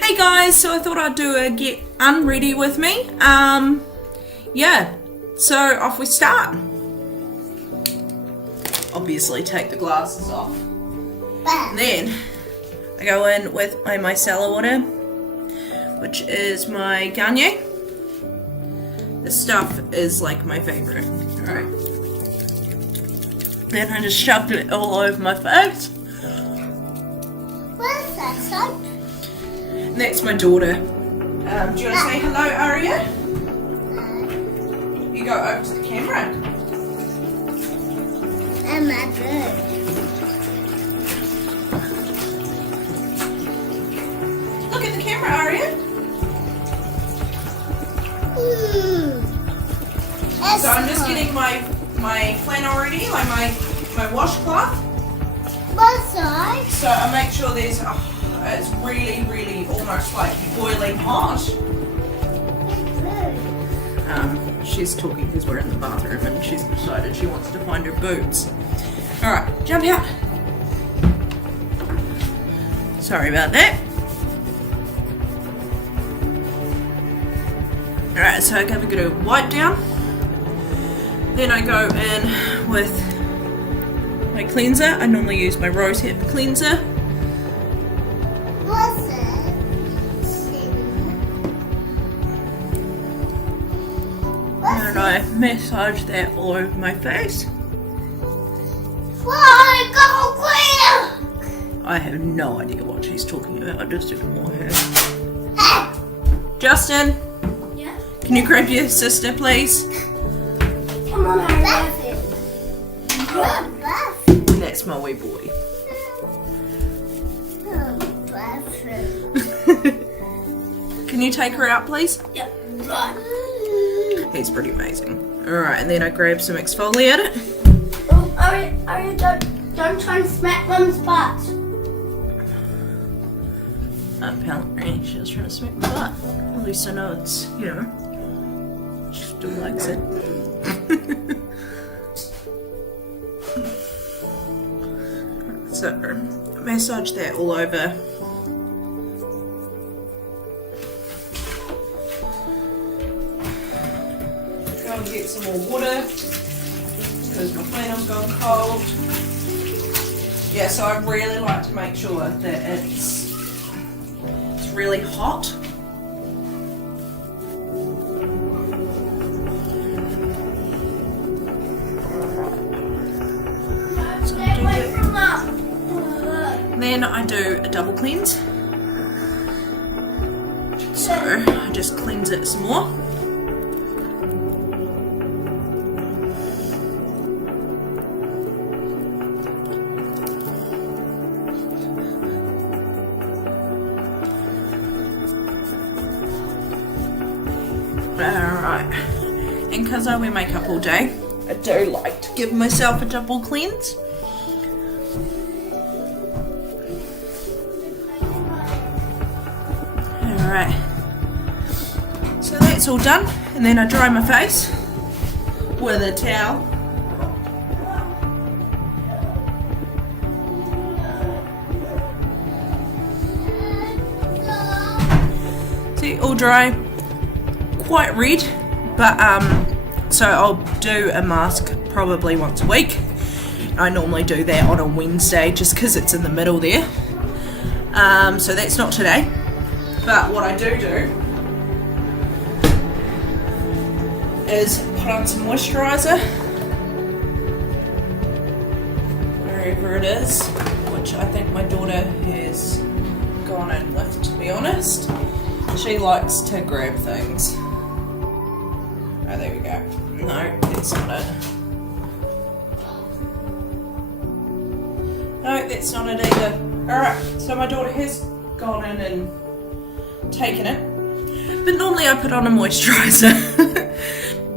Hey guys, so I thought I'd do a get unready with me. Yeah, so off we start. Obviously take the glasses off. And then I go in with my micellar water, which is my Garnier. This stuff is like my favourite. Alright. Then I just shoved it all over my face. What's that soap? That's my daughter. Do you want to say hello, Aria? You go over to the camera. And my bird. Look at the camera, Aria. So I'm just getting my flannel ready, like my washcloth. What side? So I make sure there's, it's really almost like boiling hot. She's talking because we're in the bathroom and she's decided she wants to find her boobs. Alright, jump out. Sorry about that. Alright, so I give a good wipe down. Then I go in with my cleanser. I normally use my rosehip cleanser. What's it? And I massage that all over my face. Why go quick? I have no idea what she's talking about. I just ignore her. Justin, Yeah? can you grab your sister, please? Come on, Harry. That's my wee boy. Can you take her out, please? Yeah. He's pretty amazing. Alright, and then I grab some exfoliator. Oh, Ari, don't try and smack Mum's butt. Apparently she was trying to smack my butt. At least I know it's, you know, she still likes it. So, massage that all over. Go and get some more water because my flannel's gone cold. Yeah, so I really like to make sure that it's really hot. Stay away from Mum. Then I do a double cleanse. So I just cleanse it some more. Alright. And because I wear makeup all day, I do like to give myself a double cleanse. Alright, so that's all done, and then I dry my face with a towel. See, all dry, quite red, but so I'll do a mask probably once a week. I normally do that on a Wednesday just because it's in the middle there, so that's not today. But what I do is put on some moisturiser, wherever it is, which I think my daughter has gone in with, to be honest. She likes to grab things. Oh, there we go. No, that's not it. No, that's not it either. Alright, so my daughter has gone in and taken it, but normally I put on a moisturiser.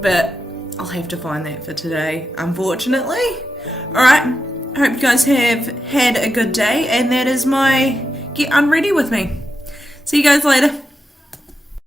But I'll have to find that for today, unfortunately. Alright, I hope you guys have had a good day, and that is my get unready with me. See you guys later.